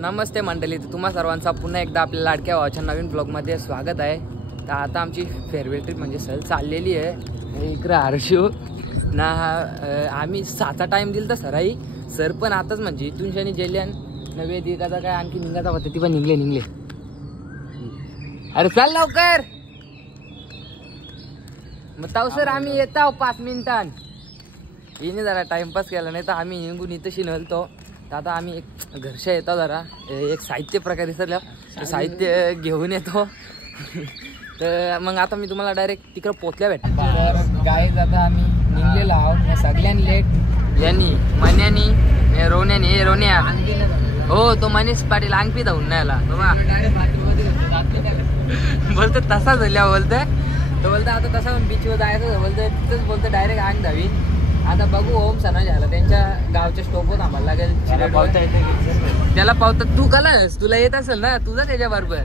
नमस्ते मंडळी, तुम्हा सर्वांचा पुन्हा एकदा आपल्या लाडक्या भावाच्या नवीन ब्लॉगमध्ये स्वागत आहे. तर आता आमची फेअरवेल ट्रिप म्हणजे सहल चाललेली आहे. इकडं हर्षू ना आम्ही 6चा टाइम दिला तर सराई सर पण आताच म्हणजे इथून शनी जेल्यान नवे दिगाचा काय आणखी निघायचा होता ती पण निघले. अरे चल लवकर मग ताऊ सर आम्ही येत आहो 5 मिनिटां. हिने जरा टाइमपास केला नाही तर आम्ही निघून इथंशी नलतो. तर आता आम्ही एक घरच्या येतो जरा एक साहित्य प्रकारे विसरलं साहित्य घेऊन येतो. तर मग आता मी तुम्हाला डायरेक्ट तिकडं पोचल्या भेटतो. गाईज आता आम्ही निघलेलो आहोत सगळ्यांनी लेट यांनी मन्यानी रोन्या हो तो मनीष पाटील अंगपी धावून नाही आला बोलतो तसा झाल्या बोलतोय तो बोलतो आता तसा बीचवर जायचं बोलतोय तिथंच बोलतो डायरेक्ट अंग धावीन. आता बघू ओम सणा झाला त्यांच्या गावच्या स्टॉपवर थांबायला लागेल. त्याला पावता तू कलास तुला येत असेल ना तुझा त्याच्या बरोबर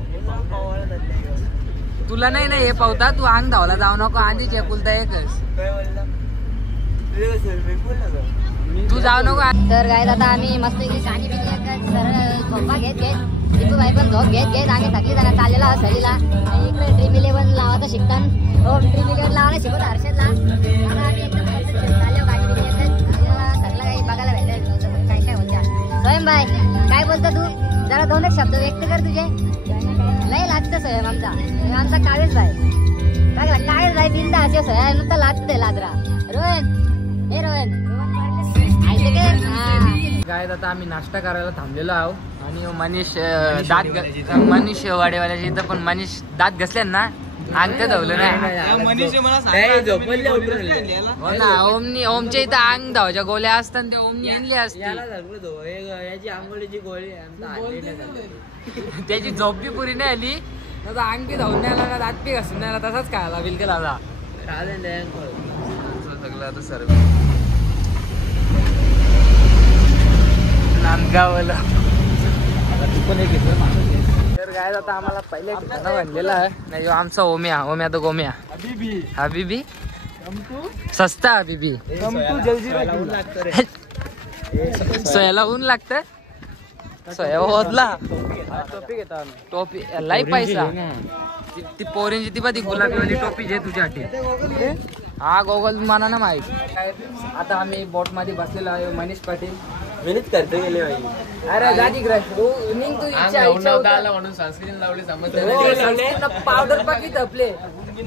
तुला नाही हे पावता तू अंग धावला जाऊ नको आधीच एकुलता एकच तू जाऊ नको. तर काय आता आम्ही मस्त गाणी सरळ झोपा घेत दीपू भाई पण झोप घेत आम्ही थकली जाणार चाललेला सहलीला. इकडे ड्रीम 11 लावायचं शिकतान हो ड्रीम 11 लावायला शिकवत हर्षदला. आता आम्ही एकदम चाललो गाडी सगळं काही बघायला भेटायचं काय काय होत्या. स्वयं भाई काय बोलतो तू जरा 2 शब्द व्यक्त कर तुझे. लय लागतं स्वयं आमचा कावेश भाई कावेश भाई बिंदा असे स्वयं नुसतं लागते लादरा. रोहन हे रोहन काय आता आम्ही नाश्ता करायला थांबलेलो आहोत आणि मनीष वाडेवाल्याच्या इथं पण मनीष दात घसले ना अंग ते धावलं नाही. ओमच्या इथं अंग धावाच्या गोळ्या असतात ते ओमनी आणली असते त्याची झोप बी पुरी नाही आली ना अंग बी धावून नाही आला ना दात बी घसून नाही आला तसाच खायला बिलकुल आला सगळं आता सर्व नांदगावला. तर काय आता आम्हाला पहिले बनलेला आहे नाही आमचा ओम्या तो गोम्या हबीबी सस्ता हबीबी सोयाला ऊन लागतं सोया होतला टोपी लाई पैसा ती पोरींची ती बघ गुलाबीवाली टोपी जे तुझ्यासाठी हा गोगल माना ना माहिती. आता आम्ही बोट मध्ये बसलेलो आहे मनीष पाटील मिनिट करते गेले अरे जाती निघ तू म्हणून सनस्क्रीन लावली समजलं पावडर पाकिट आपले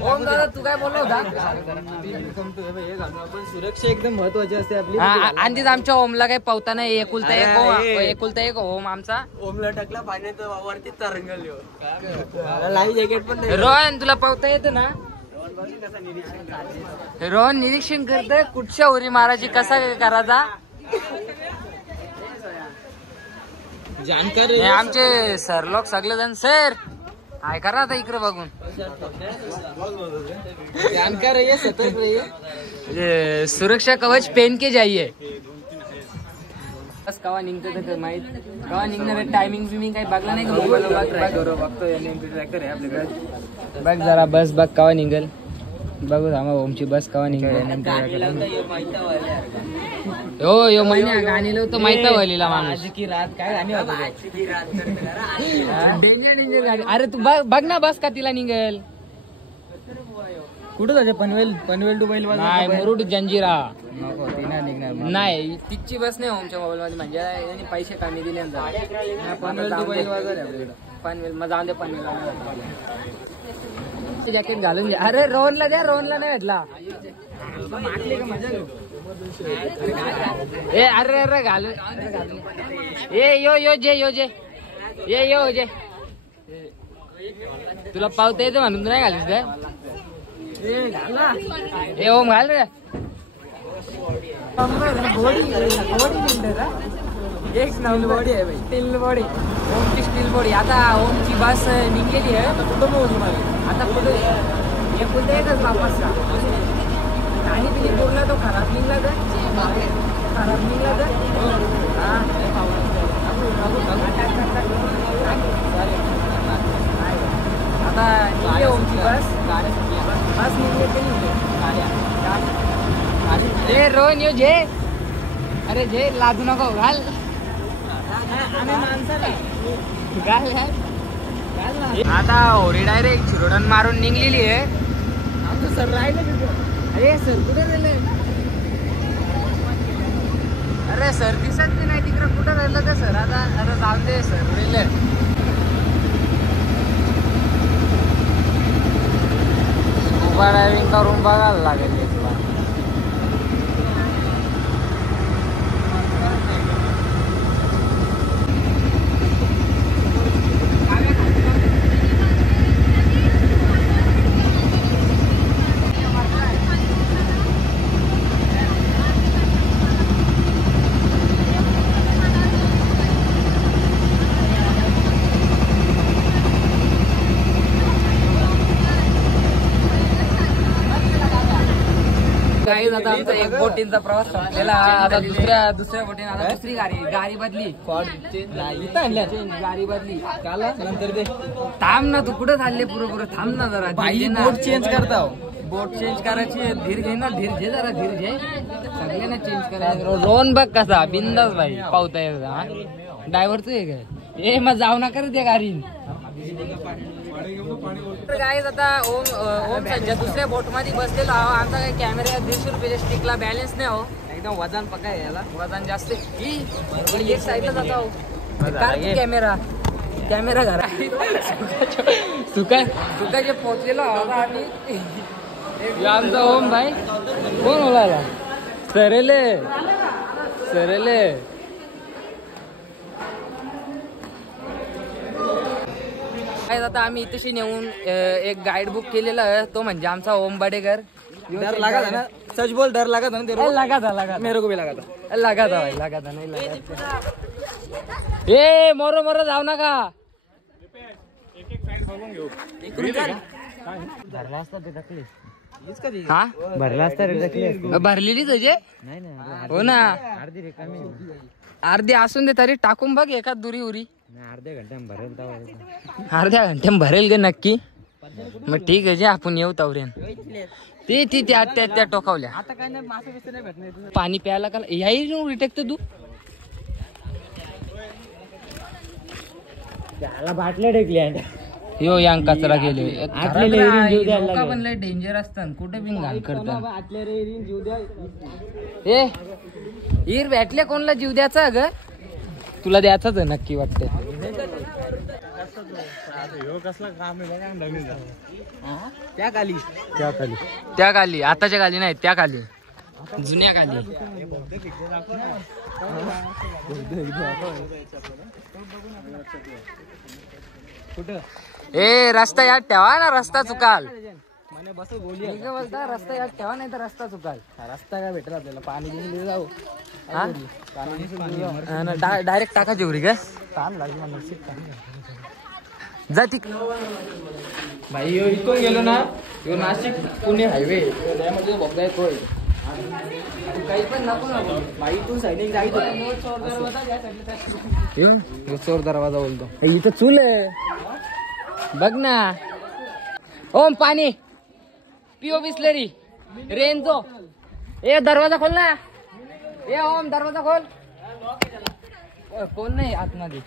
ओम दादा तू काय बोललो होता पण सुरक्षा एकदम महत्वाची असते आपली. आणखीच आमच्या ओमला काही पावता नाही एकुलता एक ओम आमचा ओमला टाकला पाण्यात वरती तरंगल लाईव्ह जॅकेट पण नाही. रोहन तुला पावता येतं ना रोहन निरीक्षण करतोय कुठच्या उरी मारायची कसा करायचा जानकार आमचे सर लोक सगळे जण सर काय करा आता इकडे बघून जानकार आहे सतर्क सुरक्षा कवच पेन के जाइए. बस कवा निघतं तर माहित कवा निघणार टायमिंग बिमिंग काही बघला नाही बघ जरा बस बघ कवा निघेल बघू थांबा ओमची बस कवा निघेल. यो महिन्या गाणी लावतो माहिती वालीला माणूस की रात काय गाणी डेंजर गाडी. अरे तू बघ ना बस का तिला निघेल कुठं जाते पनवेल टू नाही मुरुड जंजिरा निघणार नाही तिची बस नाही ओमच्या मोबाईल मध्ये म्हणजे यांनी पैसे कमी दिले पनवेल टू पनवेल मग जाऊन दे पनवेल जॅकेट घालून द्या. अरे रोहनला द्या रोहनला नाही भेटला ए अरे घालून ए यो जे तुला पावता येतं म्हणून तू नाही घालीस काय ए ओम घाल रे एक स्टील बॉडी आहे स्टील बॉडी ओमची स्टील बॉडी. आता ओमची बस निघलेली आहे आता पुढे एकच वापस आणि पिली बोलला तो खराब निघला तर आता निघले ओमची बस निघले रोहन यो जे अरे जे लादू नको घाल आता होरी डायरेक्ट शिरोडन मारून निघलेली आहे. सर राहिले अरे सर कुठे राहिले? अरे सर दिसत की नाही तिकडे कुठं राहिलं ते सर. आता जाऊ दे सर राहिले. स्कूबा डायव्हिंग करून बघायला लागेल. आता आमचा एक बोटींचा प्रवास संपलेला. आता दुसऱ्या बोटीने आता दुसरी गाडी बदली. गाडी बदली नंतर ते थांब ना तू कुठं चालले? पुरं थांब ना जरा. बोट चेंज करता. बोट चेंज करायची. धीर घे ना. धीर घे जरा. धीर घे. सगळ्यांना चेंज करायचं. रोन बघ कसा बिंदास भाई पावता येत. ड्रायव्हरच आहे काय? मग जाऊ नका रे त्या गाडी. गाईज आता ओम सध्या दुसऱ्या बोट मध्ये बसलेलो आहो. आमचा काही कॅमेरा 150 रुपयाच्या स्टिकला बॅलन्स नाही हो. एकदम वजन पका याला. वजन जास्त एक साईडला जातो हो. कॅमेरा घरा सुकाचे पोचलेलो आहोत आम्ही. आमचा ओम भाई कोण बोलायला? सरेले आता आम्ही इथेशी नेऊन एक गाईड बुक केलेला आहे. तो म्हणजे आमचा ओम बडेकर. डर लगा था ना? सच बोल. डर लगा था ना तेरे को? लगा था. मेरे को भी लगा था. लगा था नहीं लगा. ए मोरो जाऊ नका. भरला असता ते टाकले. हा भरला असता रे टाकले. भरलेली तुझे हो ना. अर्धी असून दे तरी टाकून बघ एखाद दुरी उरी. अर्ध्या घंट्यात भरेल ग नक्की. मग ठीक आहे जे आपण येऊ तवरेन. ते त्या टोकावल्या. आता काय नाही मासे बिसे नाही भेटणार. पाणी प्यायला का याही रिटेक तू त्याला बाटल्या टेकल्या. यो यांग कचरा गेले. पण लय डेंजर असतात. कुठे बिन घाल करतात. ए हीर भेटले कोणला जीव द्यायचा ग? तुला द्यायचाच आहे नक्की वाटतं. त्या खाली आताच्या खाली नाही. त्या खाली जुन्या खाली. ए रस्ता याद ठेवा ना. रस्ता चुकाल. रस्ता याद ठेवा नाही तर रस्ता चुकाल. रस्ता काय भेटेल आपल्याला? पाणी घेऊन जाऊ. डायरेक्ट टाका जेवरी का जाती भाई. इथून गेलो ना. यो नाशिक पुणे हायवे त्यामध्ये बघता येतोय. काही पण नको ना भाई. तू सैनिक जायचं. चोर दरवाजा बोलतो. इथं चूल आहे बघ ना. ओम पाणी पिओ बिस्लरी रेंजो. ए दरवाजा खोल ना. ए ओम दरवाजा खोल. कोण नाही आतमध्ये.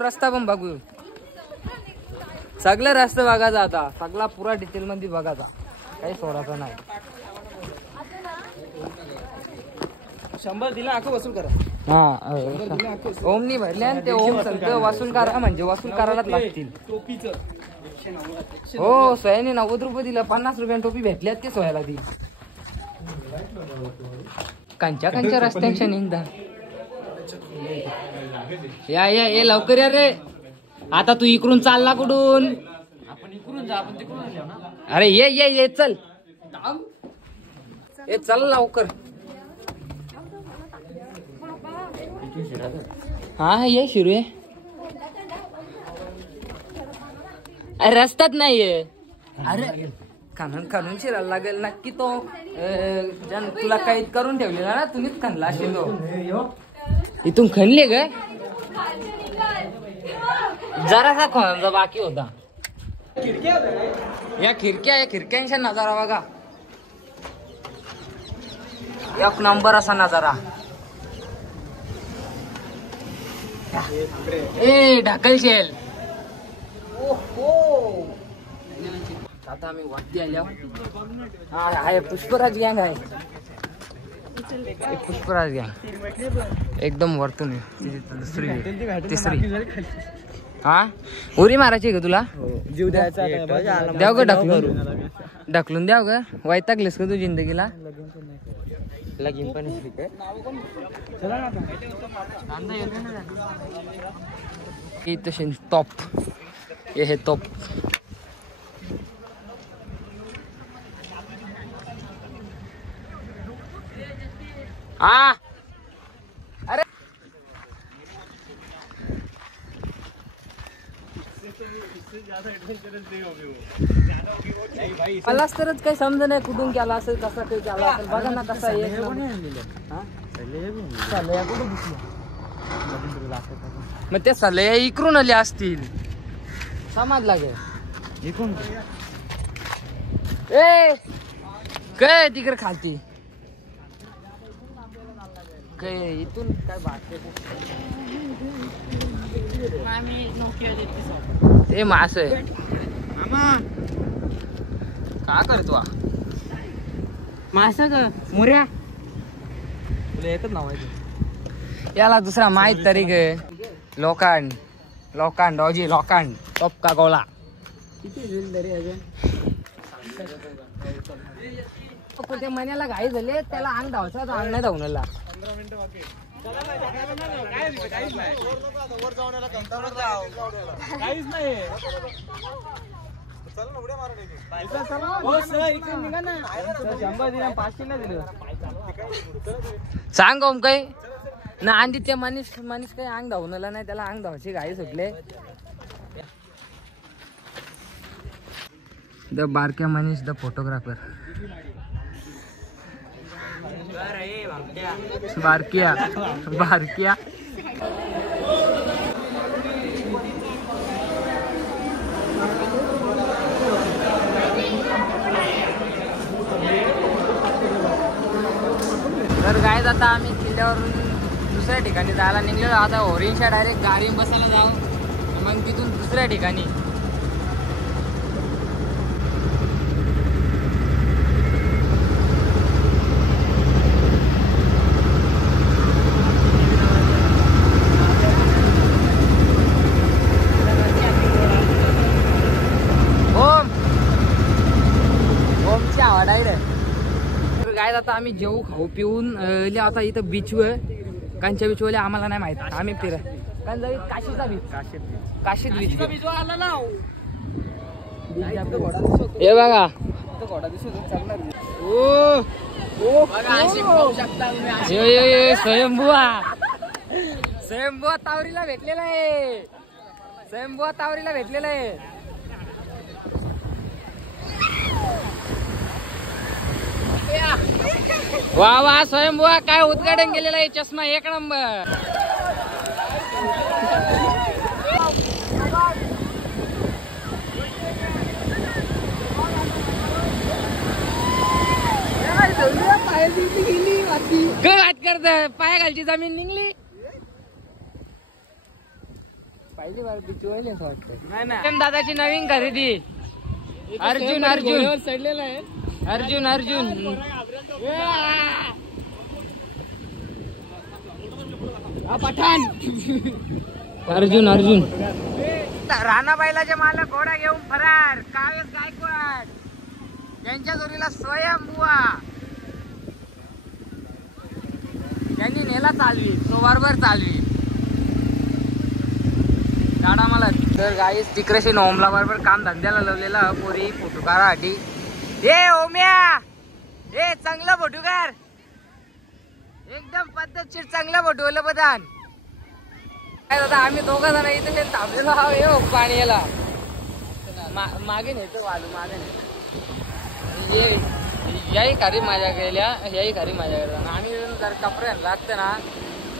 रस्ता पण बघू. सगळं रस्ता बघायचा. आता सगळा पुरा डिटेल मध्ये बघायचा. काही सोडायचा नाही. 100 दिला आखो वसूल करा. हा ओमनी भरले आणि ते ओम सगळं वसूल करा म्हणजे वसूल करायलाच लागतील. हो सोयाने 90 रुपये दिलं. 50 रुपयाने टोपी भेटल्यात ते सोयाला ती. कंच्या रस्त्यांच्या निघता. या ये लवकर या रे. आता तू इकडून चालला कुठून? आपण इकडून जा. आपण तिकडून. अरे ये चल. ये चल लवकर. हा ये शिरू आहे. अरे रस्त्यात नाहीये. अरे खाणून शिरायला लागेल नक्की. तो तुला कैद करून ठेवलेला ना. तुम्हीच खणला असेल तो. इथून खणले ग. जरासा खणांचा बाकी होता. या खिडक्यांच्या नजारा बघा. एक नंबर असा नजारा. ए ढकलशेल. आता आम्ही वरती आल्या. हा आहे पुष्पराज गँग आहे. पुष्पराज गँग एकदम वरतून आहे. दुसरी तिसरी. हा उरी मारायची का तुला? जीव द्यायचा द्याव ग ढकलून. ढकलून द्याव ग. वैतागलीस का तू जिंदगीला? लगीन पण तसे टॉप. हे टॉप. हा अरे मलाच तरच काही समज नाही कुठून केला असेल कसा काही केला असेल. बघा ना कसा मग ते सलया इकडून आले असतील. समाज लागेल इकडून. ए काय तिकडे खालती काय इथून काय भागते ते मास आहे. का करतो मासा ग मोऱ्या तुला एकच नाव आहे. याला दुसरा माहित तरी ग. लोखंड लोखंड ओजी लोखंड टॉप का गोला. किती होईल तरी अजून? त्या महिन्याला घाई झाले त्याला अंग धावचा तर अंग नाही धावण्याला. सांग ओम काही ना आधी त्या मनीष काही अंग धावण्याला नाही. त्याला अंग धावायची घाई सुटले. द बारक्या मनीष द फोटोग्राफर. बारक्या बारक्या तर गायज आता आम्ही किल्ल्यावरून दुसऱ्या ठिकाणी जायला निघलेलो. आता ओरिंशा डायरेक्ट गाडी बसायला जाऊ मग तिथून दुसऱ्या ठिकाणी. काय आता आम्ही जेवू खाऊ पिऊन आता इथं बीचवर कांच्या बीचवर आम्हाला नाही माहित. आम्ही फिरा काशीचा बीच. काशीत बीच हे बघा. स्वयंभुवा तावरीला भेटलेला आहे. स्वयंभुवा तावरीला भेटलेला आहे. वा वा स्वयंभुवा काय उद्घाटन केलेलं आहे. चष्मा एक नंबर. बात करत पाया खालची जमीन निघली. पाहिजे वाटतं दादाची नवीन खरेदी. अर्जुन अर्जुन चढलेला आहे. अर्जुन अर्जुन पठाण. अर्जुन अर्जुन राणा बैलाचे मालक घोडा घेऊन फरार. कावेस गायकवाड यांच्या जोडीला स्वयंभुवा. त्यांनी नेला चालवी तो बरोबर चालवी गाडा मला. तर गाईस तिकडेशी ओमला बरोबर काम धंद्याला लावलेला पोरी फोटो काढासाठी. ए ओम्या ए चांगला फोटोकार एकदम पद्धतशीर चांगला फोटोला बदान. काय दादा आम्ही दोघं जण इथे थांबलेलो आहो पाणी याला मागे नेतो वालू मागे नेतो. याही खारी माझ्या गेल्या याही खारी माझ्या गेल्या. आम्ही जर कपडे लागतं ना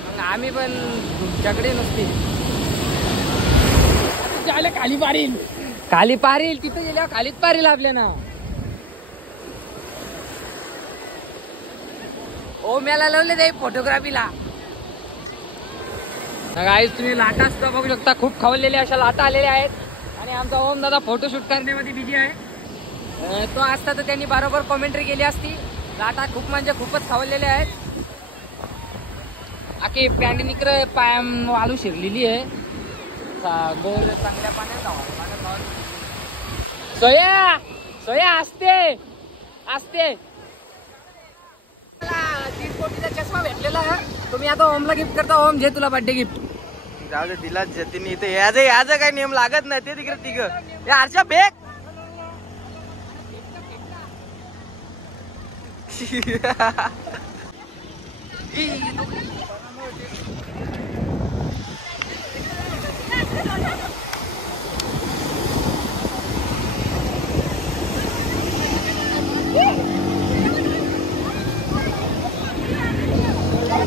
मग आम्ही पण तुमच्याकडे नसते. खाली पारील खाली पारील तिथे गेल्यावर खालीच पारील आपल्या ना. ओम्याला लावले ते फोटोग्राफीला. गाईस तुम्ही लाटा सुद्धा बघू शकता, खूप खवलेल्या अशा लाटा आलेल्या आहेत. आणि आमचा ओम दादा फोटोशूट करण्यामध्ये बिझी आहे. तो असता तर त्यांनी बरोबर कॉमेंट्री केली असती. लाटा खूप म्हणजे खूपच खवलेल्या आहेत. आखी पॅन्ट निकर पाय वाळू शिरलेली आहे. गोर चांगल्या पाण्यात सोया सोया असते असते. 30 कोटीचा चष्मा भेटलेला आहे. तुम्ही आता ओमला गिफ्ट करता. ओम जे तुला बर्थडे गिफ्ट. जाऊ दे दिला जतीने. इथे याचं काही नियम लागत नाही. ते तिकडे तिघ हे आरच्या बेक.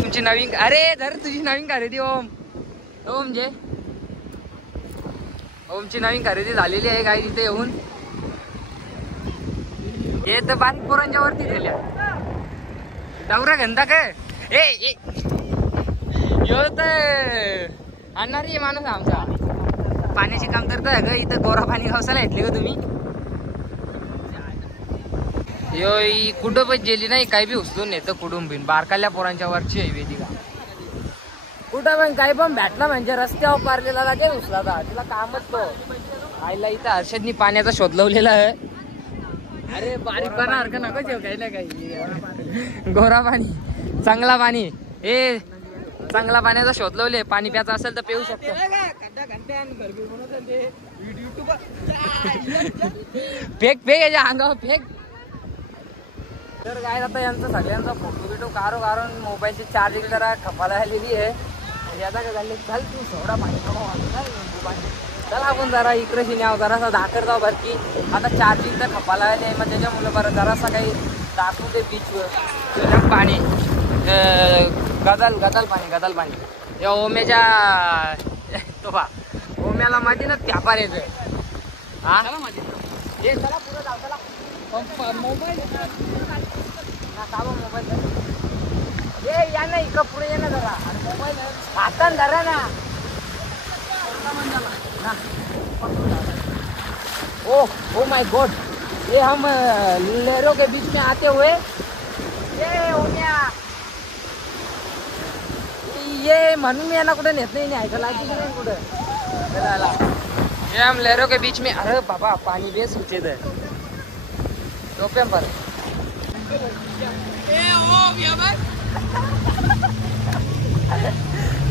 तुमची नवीन अरे जर तुझी नवीन खरेदी ओम ओमची नवीन खरेदी झालेली आहे. काय इथे येऊन हे तर बारीक पोरांच्या वरती दिल्या डवरा घंटा काय ए यो तर आणणारी माणूस आमचा. पाण्याची कमतरता आहे का इथं? गोरा पाणी गावसाला घेतले का तुम्ही? यो कुठं पण गेली नाही काही बी उचलून येतं कुठून बिन. बारकाल्या पोरांच्या वरची आहे वेदिका. कुठं पण काही पण भेटला म्हणजे रस्त्यावर पारलेला लागे उचला तिला कामच तो. आईला इथं हर्षदनी पाण्याचा शोध लावलेला आहे. अरे बारीक पाना नको जेव काही ना काही. गोरा पाणी चांगला पाणी हे चांगला पाण्याचा शोध लावले. पाणी प्यायचं असेल तर पिऊ शकतो. फेक याच्या अंगावर फेक. तर काय आता यांचं सगळ्यांचा फोटो बिटो कारण मोबाईलची चार्जिंग जरा खपाला आलेली आहे. याचा काय झाले चल तू सोडा पाणी चल आपण जरा इकडे न्याव जरासा दाखर जाऊ बरं की आता चार्जिंग तर खपाला आली आहे. मग त्याच्यामुळे बरं जरासा काही दाखवू दे बीचवर पाणी. गदल पाणी या ओम्याच्या तो बा ओम्याला माहिती ना त्यापार येतोय. हा हे चला पुढे जाऊ चला. मोबाईल ये या ना इकडं पुढे ये ना जरा. मोबाईल हातात धरा ना. ओ माय गॉड ये हम लहरों के बीच में आते हुए ये ओम्या ये म्हणून मी यांना कुठे नेत नाही ऐकायला नाही कुठं. ये हम लहरों के बीच में. अरे बाबा पाणी बेस उचेत आहे टोप्या पर.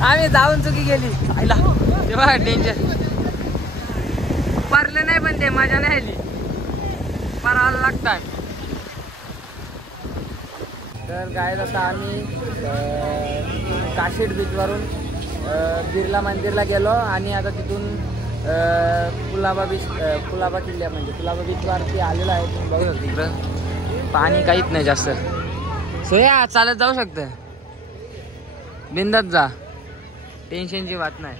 आम्ही जाऊन चुकी गेली आईला तेव्हा डेंजर. पारले नाही पण ते मजा नाही आली. पारायला लागतात. तर काय आता आम्ही काशीड बीचवरून बिर्ला मंदिरला गेलो आणि आता तिथून कुलाबा किल्ल्या म्हणजे कुलाबा बीचवरती आलेलो आहे. तुम्ही बघू शकता इकडं पाणी काहीच नाही जास्त. सोया चालत जाऊ शकतं बिंदात जा. टेन्शनची बात नाही.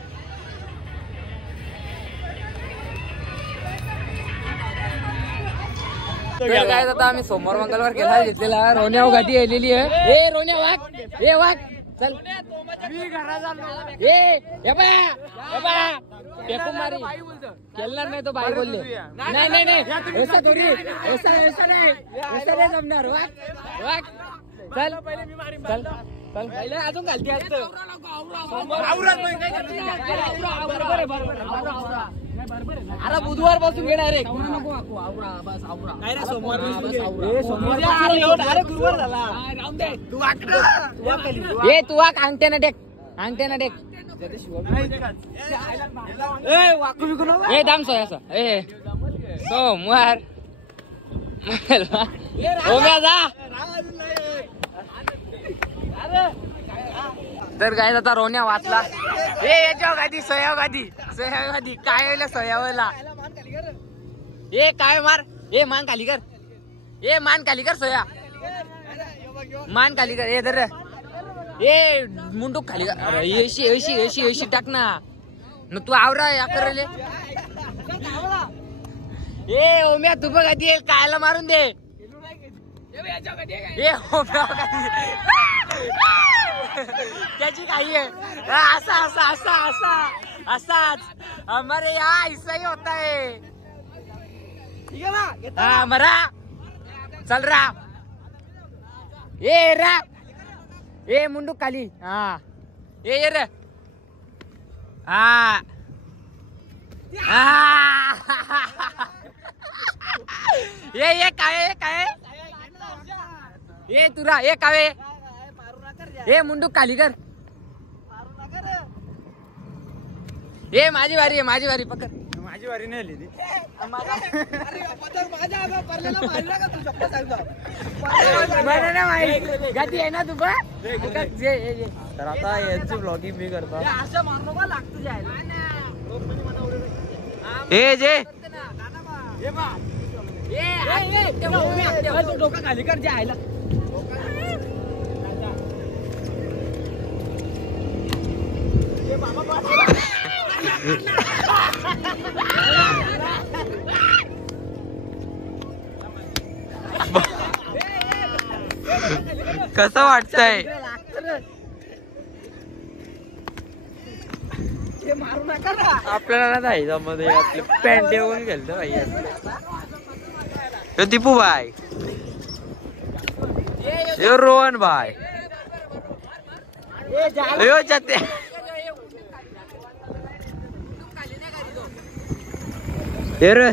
काय आता आम्ही सोमवार मंगळवार केला घेतलेला. रोण्या गाठी आलेली आहे. ए रोण्या वाघ ए वाघ चल फेकून मारी खेळणार नाही तो बाई बोलले. नाही ऐसा थोडी ऐसा नाही जमणार. वाघ चल चल चल पहिले अजून घालते असतं. अरे बुधवार पासून घेणार रे. तू वाक अंगठ्यानं टेक ए दाम सोया ए सोमवार जा. तर काय आता रोण्या वाचला. याच्या गादी सोया गादी काय होईल सोयावरला. ए काय मार ए मान खाली कर सोया मान खाली कर. ए धर ए मुंडूक खाली कर. अरे ऐशी टाक ना तू आवरा या करले. ए ओम्या तू बघ आधी कायला मारून दे. ए ओम्या त्याची काही आहे असा असा असा असा असाच हमारे यहाँ ऐसा ही होता है हाँ मरा चल रहा ये रा ये मुंडू खाली हाँ ये रे हाँ ये काय ये तुरा ये कावे ये मुंडू खाली कर ये माझी वारी पकड माझी वारी नाही आली गती आहे ना तू बघ तर आता यांची ब्लॉगिंग मी करतो ए जे डोकं खाली कर जे आयला कसं वाटतंय आपल्याला नाही मध्ये आपले पॅन्ट येऊन गेलतो भाई दीपू भाई यो रोहन भाई यो जाते रे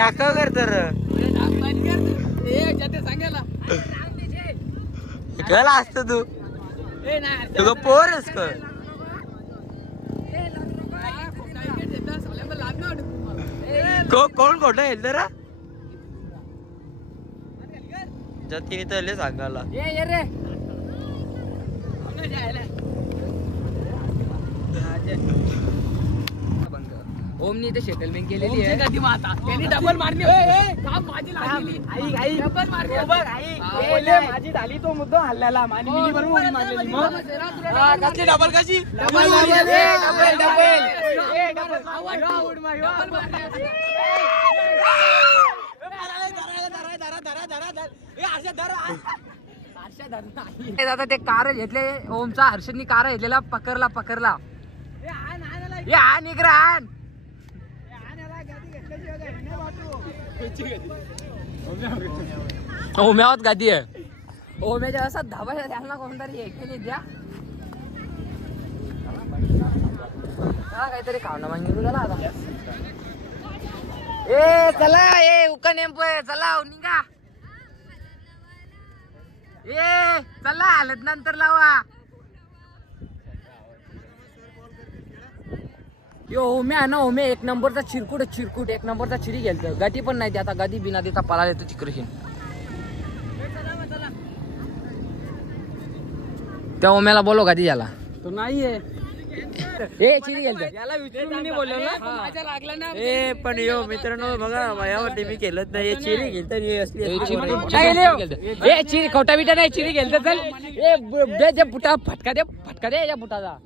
का करत कला असत तू तुझं पोरच कर कोण खोट येईल तर जतीने तर सांगायला ओमनी इथे सेटलमेंट केलेली आहे त्यांनी डबल मारली माझी झाली तो मुद्दा हल्ल्याला डबल कशी आता ते कार घेतले ओमचा हर्षदनी कार घेतलेला पकरला या निग्रान ओम्यावत गादी आहे ओम्याच्या असा धाबाच्या द्याल ना कोणतरी एक द्या काहीतरी खावणं मागितलं त्याला आता ए चला ए उका नेमपो चला निघा ए चला हालत नंतर लावा यो ओम्या ना ओम्या एक नंबरचा चिरकुट एक नंबरचा चिरी गेलतो गादी पण नाही आता गादी बिना देता पळाला येतो चिकरशीन त्या ओम्याला बोलो गादी याला तो नाहीये ए चिरी गेलतो याला विचारून मी बोललो ना माझ्या लागला ना ए पण यो मित्रांनो बघा माझ्यावर मी केलंच नाही चिरी गेलत ए चिरी खोटा बिटा नाही चिरी गेलत चल ए जे बुटा फटका दे या बुटाचा